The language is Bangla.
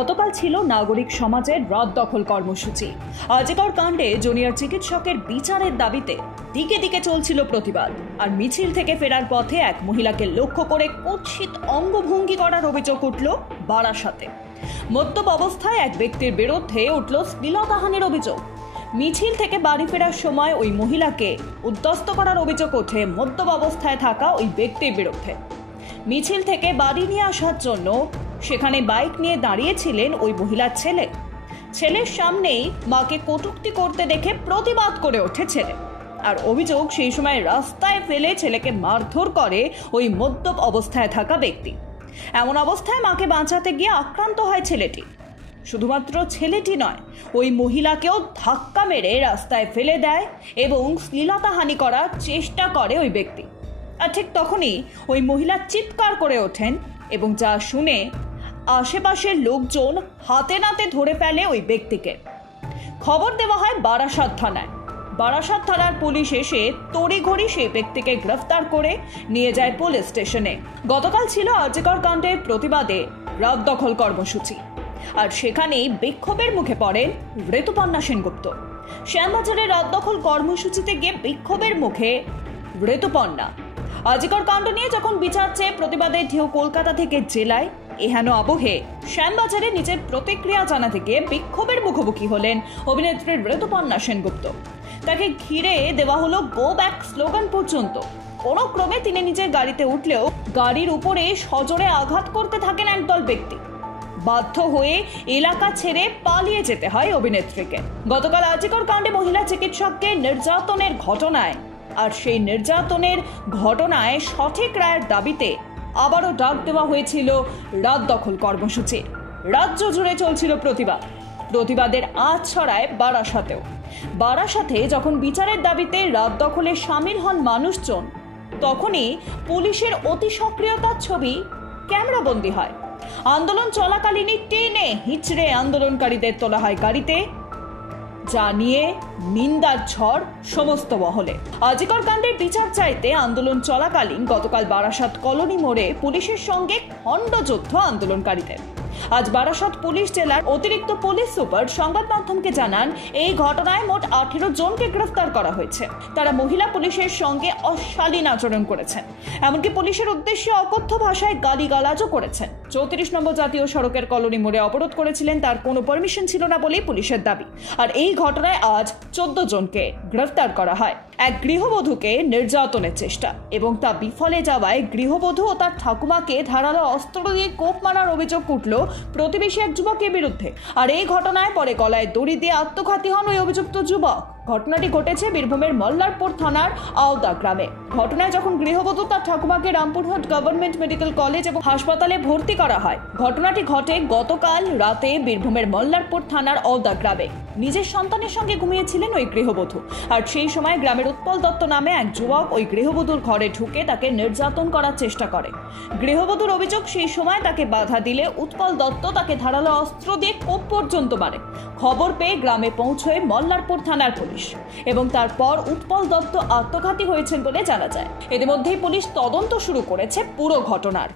গতকাল ছিল নাগরিক সমাজের রাত দখল কর্মসূচি। আজিকর কাণ্ডে জুনিয়র চিকিৎসকের বিচারের দাবিতে দিকে দিকে চলছিল প্রতিবাদ। আর মিছিল থেকে ফেরার পথে এক মহিলাকে লক্ষ্য করে কুৎসিত অঙ্গভঙ্গি করার অভিযোগ উঠল বারাসাতে। মদ্যপ অবস্থায় এক ব্যক্তির বিরুদ্ধে উঠল শ্লীলতাহানির অভিযোগ। মিছিল থেকে বাড়ি ফেরার সময় ওই মহিলাকে উদ্যস্ত করার অভিযোগ ওঠে মদ্যপ অবস্থায় থাকা ওই ব্যক্তির বিরুদ্ধে। মিছিল থেকে বাড়ি নিয়ে আসার জন্য সেখানে বাইক নিয়ে দাঁড়িয়েছিলেন ওই মহিলার ছেলে। ছেলের সামনেই মাকে কটূক্তি করতে দেখে প্রতিবাদ করে ওঠে ছেলে। আর অভিযোগ সেই সময় রাস্তায় ফেলে ছেলেকে মারধর করে ওই মদ্যপ অবস্থায় থাকা ব্যক্তি। এমন অবস্থায় মাকে বাঁচাতে গিয়ে আক্রান্ত হয় ছেলেটি। শুধুমাত্র ছেলেটি নয়, ওই মহিলাকেও ধাক্কা মেরে রাস্তায় ফেলে দেয় এবং শ্লীলতাহানি করার চেষ্টা করে ওই ব্যক্তি। আর ঠিক তখনই ওই মহিলা চিৎকার করে ওঠেন এবং যা শুনে আশেপাশের লোকজন হাতে নাতে ধরে ফেলে ওই ব্যক্তিকে। খবর দেওয়া হয় বারাসাত থানায়। বারাসাত থানার পুলিশ এসে তড়িঘড়ি সেই ব্যক্তিকে গ্রেফতার করে নিয়ে যায় পুলিশ স্টেশনে। গতকাল ছিল আজিকর কাণ্ডের প্রতিবাদে রাত দখল কর্মসূচি। আর সেখানেই বিক্ষোভের মুখে পড়েন ঋতুপর্ণা সেনগুপ্ত। শ্যামবাজারের রাত দখল কর্মসূচিতে গিয়ে বিক্ষোভের মুখে ঋতুপর্ণা। আজিকর কাণ্ড নিয়ে যখন বিচার চেয়ে প্রতিবাদের ঢেউ কলকাতা থেকে জেলায়, এহেন আবহে শ্যামবাজারে নিজের প্রতিক্রিয়া জানাতে গিয়ে বিক্ষোভের মুখোমুখি হলেন অভিনেত্রী ঋতুপর্ণা সেনগুপ্ত। তাকে ঘিরে দেওয়া হলো গো ব্যাক স্লোগান পর্যন্ত। কোনো ক্রমে তিনি নিজের গাড়িতে উঠলেও গাড়ির উপরে সজোরে আঘাত করতে থাকেন একদল ব্যক্তি। বাধ্য হয়ে এলাকা ছেড়ে পালিয়ে যেতে হয় অভিনেত্রীকে। গতকাল আজিকর কাণ্ডে মহিলা চিকিৎসককে নির্যাতনের ঘটনায় আর সেই নির্যাতনের ঘটনায় সঠিক রায়ের দাবিতে আবারও ডাক দেওয়া হয়েছিল রাত দখল কর্মসূচি। রাজ্য জুড়ে চলছিল প্রতিবাদ। প্রতিবাদের আঁচ ছড়ায় বারাসাতেও। বারাসাতে যখন বিচারের দাবিতে রাত দখলে সামিল হন মানুষজন, তখনই পুলিশের অতি সক্রিয়তার ছবি ক্যামেরাবন্দী হয়। আন্দোলন চলাকালীনই টেনে হিচড়ে আন্দোলনকারীদের তোলা হয় গাড়িতে, যা নিয়ে নিন্দার ঝড় সমস্ত মহলে। আজিকর কাণ্ডের বিচার চাইতে আন্দোলন চলাকালীন গতকাল বারাসাত কলোনি মোড়ে পুলিশের সঙ্গে খণ্ডযুদ্ধ আন্দোলনকারীদের। আজ বারাসাত পুলিশ জেলার অতিরিক্ত পুলিশ সুপার সংবাদ মাধ্যমকে জানান, এই ঘটনায় মোট 18 জনকে গ্রেফতার করা হয়েছে। তারা মহিলা পুলিশের সঙ্গে অশালীন আচরণ করেছেন, এমনকি পুলিশের উদ্দেশ্যে অকথ্য ভাষায় গালিগালাজও করেছেন। 34 নম্বর জাতীয় সড়কের কলোনি মোড়ে অবরোধ করেছিলেন, তার কোনো পারমিশন ছিল না বলেই পুলিশের দাবি। আর এই ঘটনায় আজ 14 জনকে গ্রেফতার করা হয়। এক গৃহবধূকে নির্যাতনের চেষ্টা এবং তা বিফলে যাওয়ায় গৃহবধূ ও তার ঠাকুমাকে ধারালো অস্ত্র দিয়ে কোপ মারার অভিযোগ উঠল প্রতিবেশী এক যুবকের বিরুদ্ধে। আর এই ঘটনায় পরে গলায় দড়ি দিয়ে আত্মঘাতী হন ওই অভিযুক্ত যুবক। ঘটনাটি ঘটেছে বীরভূমের মল্লারপুর থানার আওদা গ্রামে। ঘটনায় যখন গৃহবধূ তার ঠাকুমাকে রামপুরহাট গভর্নমেন্ট মেডিকেল কলেজ এবং হাসপাতালে ভর্তি করা হয়। ঘটনাটি ঘটে গতকাল রাতে বীরভূমের মল্লারপুর থানার আওদা গ্রামে। নিজের সন্তানের সঙ্গে ঘুমিয়েছিলেন ওই গৃহবধূ। আর সেই সময় গ্রামের উৎপল দত্ত নামে এক যুবক ওই গৃহবধূর ঘরে ঢুকে তাকে নির্যাতন করার চেষ্টা করে। গৃহবধূর অভিযোগ, সেই সময় তাকে বাধা দিলে উৎপল দত্ত তাকে ধারালো অস্ত্র দিয়ে কোপ পর্যন্ত মারে। খবর পেয়ে গ্রামে পৌঁছয় মল্লারপুর থানার পুলিশ এবং তারপর উৎপল দত্ত আত্মঘাতী হয়েছেন বলে জানা যায়। ইতিমধ্যেই পুলিশ তদন্ত শুরু করেছে পুরো ঘটনার।